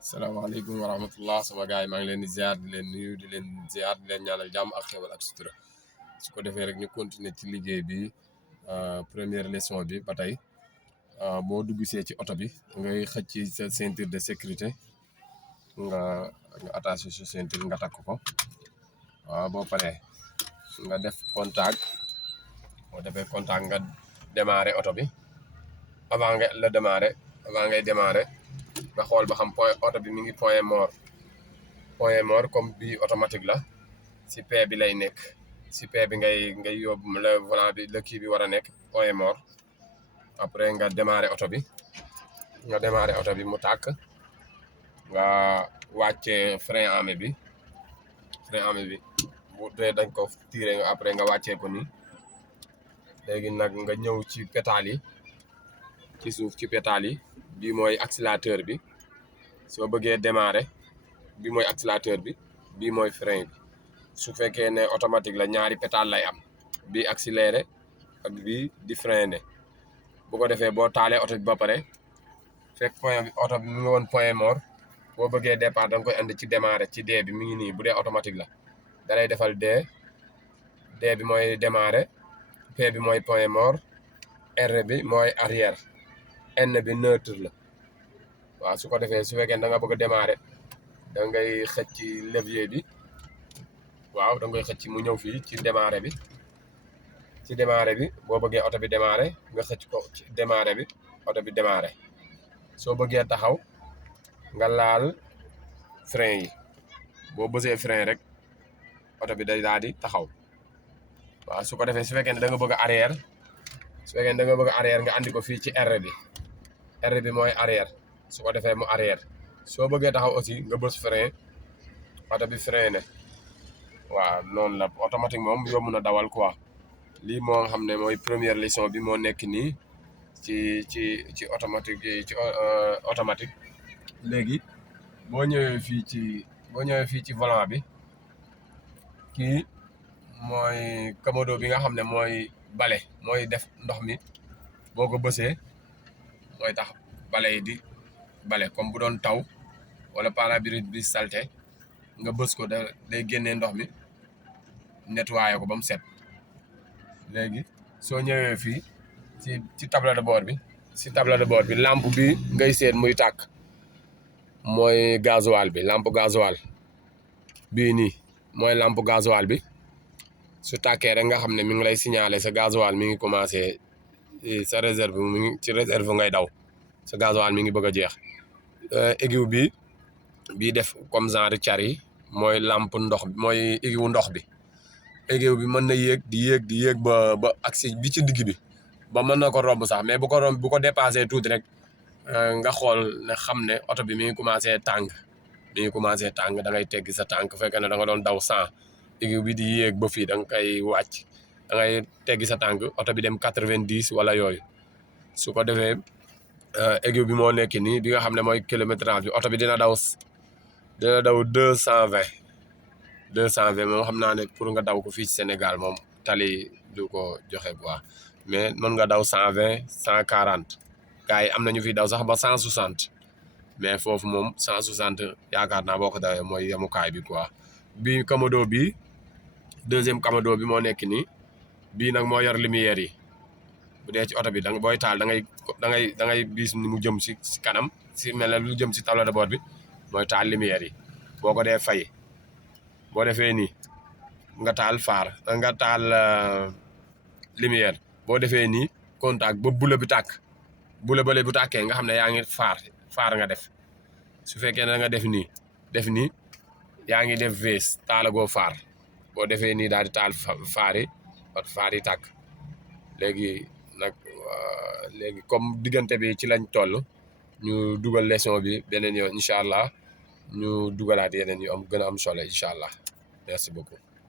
salaamaaleykum wa rahmatullah sama gars yi maa ngi leen di ziar di leen nuyu di leen ziar di leen ñaanal jàmm ak xewal ak sutura su ko defee rek ñu continuer ci liggéey bi première leçon bi ba tey boo duggsee ci oto bi ngay xëcc sa ceinture de sécurité nga attaché sa ceinture nga takk ko waaw boo paree nga def contact boo defee contact nga démarrer oto bi avant ngay démarrer nga xool ba xam point oto bi mi ngi point mort comme bii automatique la si P bi lay nekk si P bi ngay yóbbu le volant bi le kii bi war a nekk point mort après nga démarrer oto bi mu tàkk nga wàccee frein à main bi bu dee dañ ko tiré nga après nga wàccee ko nii léegi nag nga ñëw ci pétale yi ci suuf ci pétale yi bii mooy accélérateur bi soo bëggee démarrer bii mooy accélérateur bi bii mooy frein bi su fekkee ne automatique la ñaari pétale lay am bii accéléré ak bii di freiner bu ko defee boo taalee oto bi ba pare fekk point bi oto bi mu ngi woon point mort boo bëggee départ da nga koy andi ci démarrer ci D bi mi ngi nii bu dee automatique la da lay defal D bi mooy démarrer P bi mooy point mort R bi mooy arrière N bi neutre la waaw su ko defee su fekkee da nga bëgg a démarrer da ngay xëcc levier bi waaw da ngay xëcc mu ñëw fii ci démarrer bi boo bëggee oto bi démarrer nga xëcc ko ci démarrer bi oto bi démarrer soo bëggee taxaw nga laal frein yi boo bësee frein rek oto bi day daal di taxaw waaw su ko defee su fekkee ne da nga bëgg a arrière nga andi ko fii ci R bi mooy arrière su ko defee mu arrière soo bëggee taxaw aussi nga bës frein oto bi freiné waaw noonu la automatique moom yomb na dawal quoi lii moo nga xam ne mooy première leçon bi moo nekk nii ci automatique léegi boo ñëwee fii ci volant bi kii mooy commando bi nga xam ne mooy bale mooy def ndox mi boo ko bësee mooy tax bale yi di bale comme bu doon taw wala pare-brise bi salté nga bës ko day génnee ndox mi nettoyé ko ba mu set léegi soo ñëwee fii ci tableau de bord bi lampe bi ngay seet muy tàkk mooy gasoil bi lampe gasoil bii nii mooy lampe gasoil bi su tàkkee rek nga xam ne mi ngi lay signaler sa gasoil mi ngi commencé sa réserve mi ngi ci réserve ngay daw sa gasoil mi ngi bëgg a jeex aiguille bii def comme genre car yi mooy lampe ndox bi mooy aiguille ndox bi aiguille bi mën na di yéeg ba agsi bi ci digg bi ba mën na ko romb sax mais bu ko dépassé tuuti rek nga xool ne xam ne oto bi mi ngi commencé tàng da ngay teggi sa tànk fekk ne da nga doon daw 100 aiguille bi di yéeg ba fii da nga koy wàcc da ngay teggi sa tànk oto bi dem 90 wala yooyu su ko defee aiguille bi moo nekk nii bi nga xam ne mooy kilométrage bi oto bi dina daw 220 moom xam naa ne pour nga daw ko fii ci Sénégal moom tali du ko joxe quoi mais mën nga daw 120 140 gars yi am nañu fi daw sax ba 160 mais foofu moom 160 yaakaar naa boo ko dawee mooy yemukaay bi quoi bii commando bi deuxième commando bi moo nekk nii bii nag moo yor lumière yi bu dee ci oto bi booy taal da ngay bis ni mu jëm si kanam si mel ne lu jëm si tableau de bord bi mooy taal lumière yi boo ko dee fay boo defee nii nga taal lumière boo defee nii contact ba bula bi tàkk bula bale bu tàkkee nga xam ne yaa ngi faar nga def su fekkee ne nga def nii yaa ngi def ves taalagoo faar boo defee nii daal di taal faar yi tàkk léegi comme diggante bi ci lañ toll ñu dugal leçon bi beneen yoon incha allah ñu dugalaat yeneen yu gën a am solo incha allah merci beaucoup